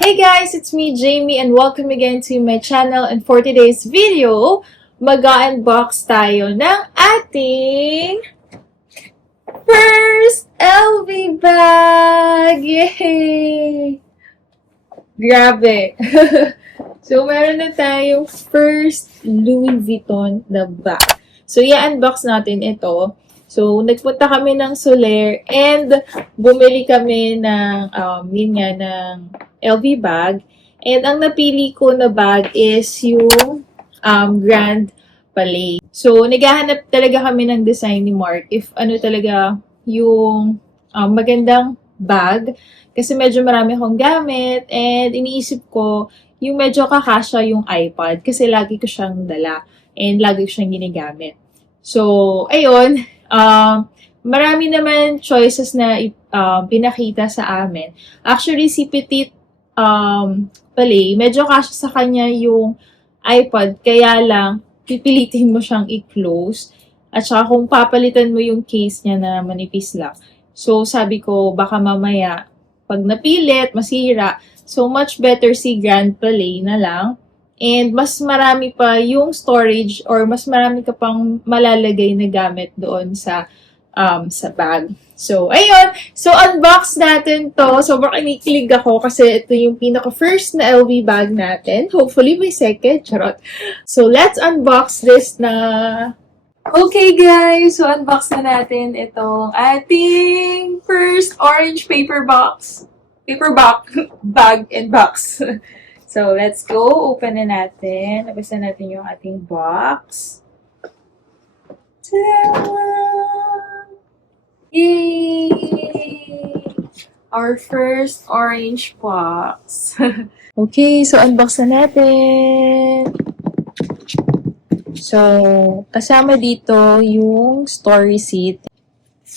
Hey guys, it's me, Jamie, and welcome again to my channel. And for today's video, mag-unbox tayo ng ating first LV bag! Yay! Grabe! So, meron na tayong first Louis Vuitton na bag. So, i-unbox natin ito. So, nagpunta kami ng Soler and bumili kami ng, ng LV bag. And ang napili ko na bag is yung Grand Palais. So, naghahanap talaga kami ng design ni Mark if ano talaga yung magandang bag. Kasi medyo marami akong gamit and iniisip ko yung medyo kakasya yung iPad kasi lagi ko siyang dala and lagi ko siyang ginagamit. So, ayun. Marami naman choices na pinakita sa amin. Actually, si Petit Palais, medyo kasya sa kanya yung iPad, kaya lang, pipilitin mo siyang i-close. At saka kung papalitan mo yung case niya na manipis lang. So, sabi ko, baka mamaya, pag napilit, masira. So, much better si Grand Palais na lang. And mas marami pa yung storage or mas marami ka pang malalagay na gamit doon sa bag. So, ayun. So, unbox natin to. Sobrang kinikilig ako kasi ito yung pinaka-first na LV bag natin. Hopefully, may second. Charot. So, let's unbox this na. Okay, guys. So, unbox na natin itong ating first orange paper box. Bag and box. So, let's go. Open na natin. Labas na natin yung ating box. Ta-da! Yay! Our first orange box. Okay, so unbox na natin. So, kasama dito yung store receipt.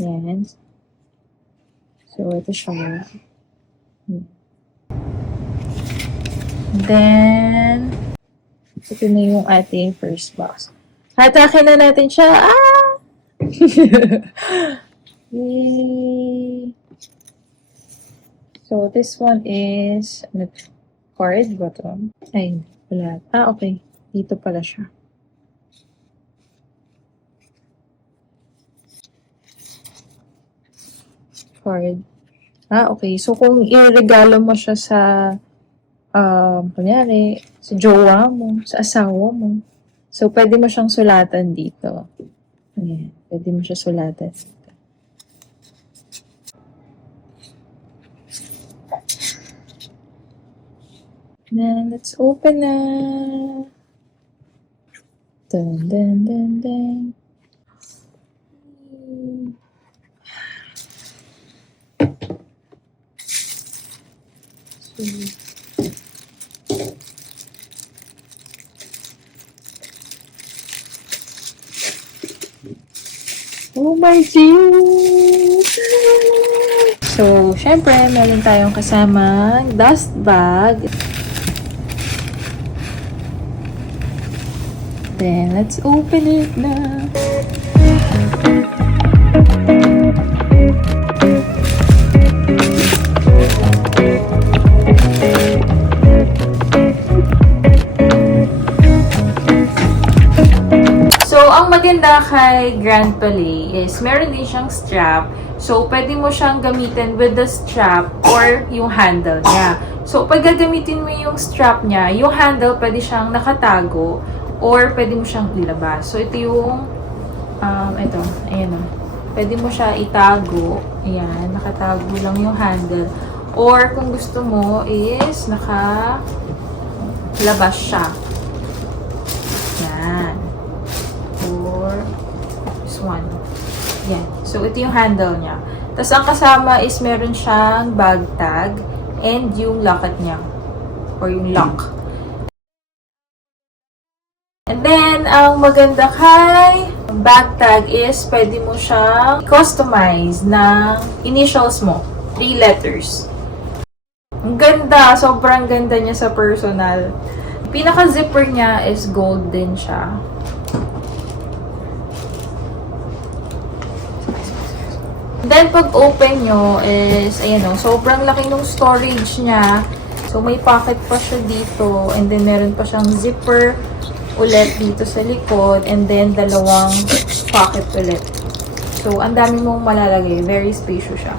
Yan. So, ito siya. Then, ito na yung ating first box. Hatakin na natin siya. Ah! Yay! So, this one is card ba ito? Ay, wala. Ah, okay. Dito pala siya. Card. Ah, okay. So, kung i-regalo mo siya sa kunyari, sa jowa mo, sa asawa mo. So, pwede mo siyang sulatan dito. Ayan. Pwede mo siya sulatan dito. Then, let's open na. Dun, dun, dun, dun. Oh my God! So, syempre, meron tayong kasamang dust bag. Then, let's open it na. Ang maganda kay Grand Palais is meron din siyang strap. So, pwede mo siyang gamitin with the strap or yung handle niya. So, pag gagamitin mo yung strap niya, yung handle pwede siyang nakatago or pwede mo siyang ilabas. So, ito yung, ito, ayan o. Pwede mo siya itago. Ayan, nakatago lang yung handle. Or, kung gusto mo is nakalabas siya. Yan. This one. Yan. So, ito yung handle niya. Tapos, ang kasama is meron siyang bag tag and yung locket niya. Or yung lock. And then, ang maganda kay bag tag is pwede mo siyang customize ng initials mo. 3 letters. Ang ganda. Sobrang ganda niya sa personal. Pinaka-zipper niya is gold din siya. Then, pag open nyo is, ayan o, sobrang laki ng storage niya. So, may pocket pa siya dito. And then, meron pa siyang zipper ulit dito sa likod. And then, dalawang pocket ulit. So, ang dami mong malalagay. Very spacious siya.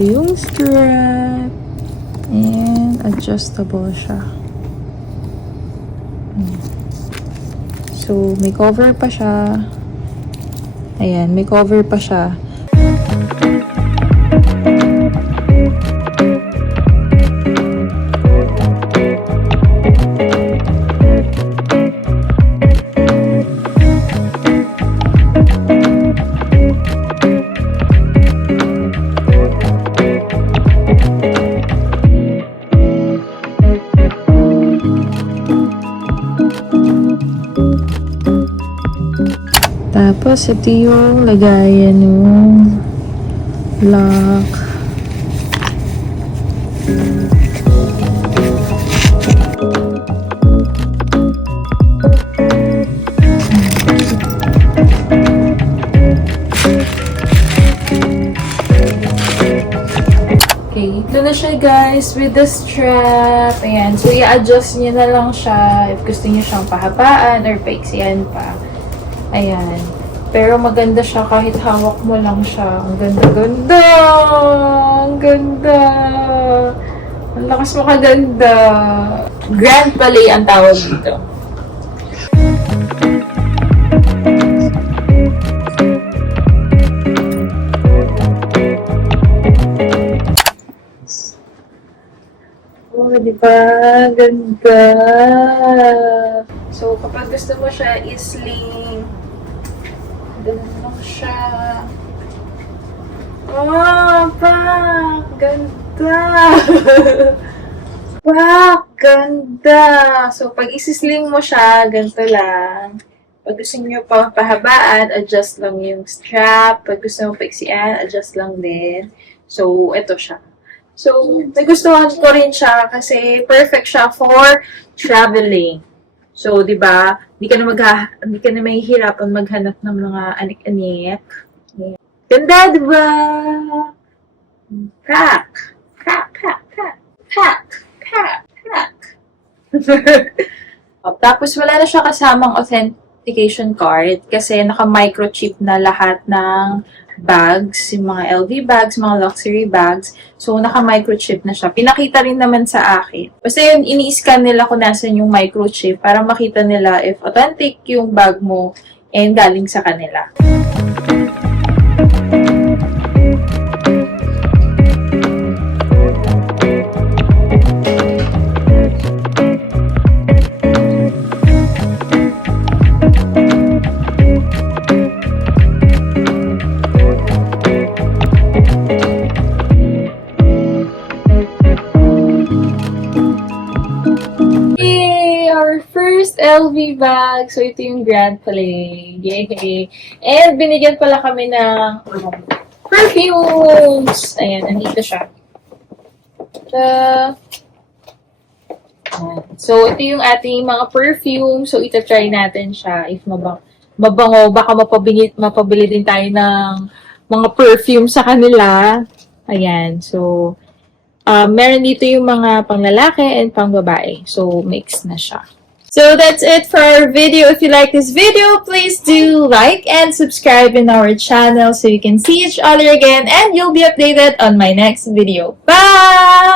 Yung strap. And adjustable siya. So, may cover pa siya. Ayan, may cover pa siya. Tapos, ito yung lagayan ng lock. Okay, ito na siya guys with the strap. Ayan, so i-adjust niyo na lang siya if gusto niyo siyang pahabaan or paiksihan pa. Ayan. Pero maganda siya kahit hawak mo lang siya. Ang ganda-ganda! Ang ganda! Ang lakas makaganda! Grand Palais ang tawag dito. Oh, di ba? Ganda! So, kapag gusto mo siya i-sling, ganun lang siya. Oh, pak! Ganda! Pak! Ganda! So, pag isisling mo siya, ganito lang. Pag gusto nyo pa pahabaan, adjust lang yung strap. Pag gusto mo paiksian, adjust lang din. So, ito siya. So, nagustuhan ko rin siya kasi perfect siya for traveling. So, 'di ba? Hindi ka na mahihirapan maghanap ng mga anik-anik. Ganda, 'di ba? Pack. Tapos wala na siya kasamang authentication card kasi naka-microchip na lahat ng bags, yung mga LV bags, mga luxury bags. So, naka-microchip na siya. Pinakita rin naman sa akin. Basta yun, ini-scan nila kung nasan yung microchip para makita nila if authentic yung bag mo and galing sa kanila. LV bag. So, ito yung Grand Palais. Yay! And, binigyan pala kami ng perfumes. Ayan, nandito siya. So, ito yung ating mga perfume. So, ita-try natin siya if mabango. Baka mapabili din tayo ng mga perfume sa kanila. Ayan. So, meron dito yung mga panglalaki and pangbabae. So, mix na siya. So that's it for our video. If you like this video, please do like and subscribe in our channel so you can see each other again and you'll be updated on my next video. Bye!